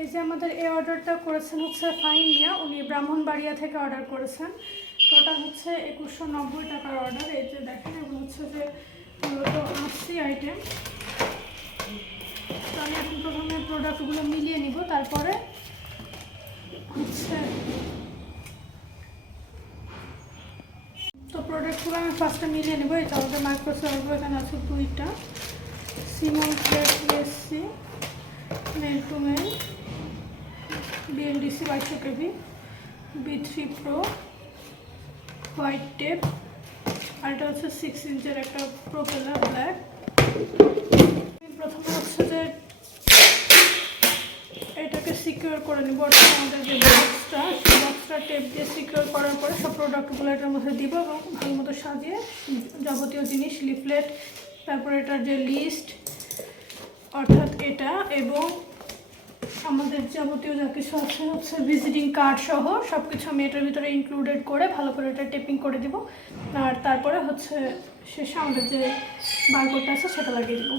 এই যে আমাদের এই অর্ডারটা করেছেন হচ্ছে ফাইন মিয়া, উনি ব্রাহ্মণবাড়িয়া থেকে অর্ডার করেছেন। টোটাল হচ্ছে 2190 টাকার অর্ডার। এই যে দেখেন এগুলো হচ্ছে যে মূলত 80 আইটেম। তো আমি এখন প্রথমে প্রোডাক্টগুলো মিলিয়ে নিব, তারপরে হচ্ছে তো প্রোডাক্টগুলো আমি ফার্স্টে মিলিয়ে নেব। এই আমাদের মাইক্রোসফট এখানে আছে 2টা, SimonK plate ESC male to male BLDC 2200 kV, B3 Pro white tape, আর এটা হচ্ছে 6 ইঞ্চের একটা প্রোপেলার ব্ল্যাক। প্রথমে হচ্ছে যে এটাকে সিকিউর করে নিব, অর্থাৎ আমাদের যে বক্সটা, সেই বক্সটা টেপ দিয়ে সিকিউর করার পরে সব প্রোডাক্টগুলো এটার মধ্যে দিব এবং ভালো মতো সাজিয়ে যাবতীয় জিনিস, লিফলেট, তারপরে এটার যে লিস্ট অর্থাৎ এটা, এবং আমাদের যাবতীয় যা কিছু আছে হচ্ছে ভিজিটিং কার্ড সহ সব কিছু আমি এটার ভিতরে ইনক্লুডেড করে ভালো করে এটা টেপিং করে দিব। আর তারপরে হচ্ছে শেষে আমাদের যে বারকোডটা আছে সেটা লাগিয়ে দিব।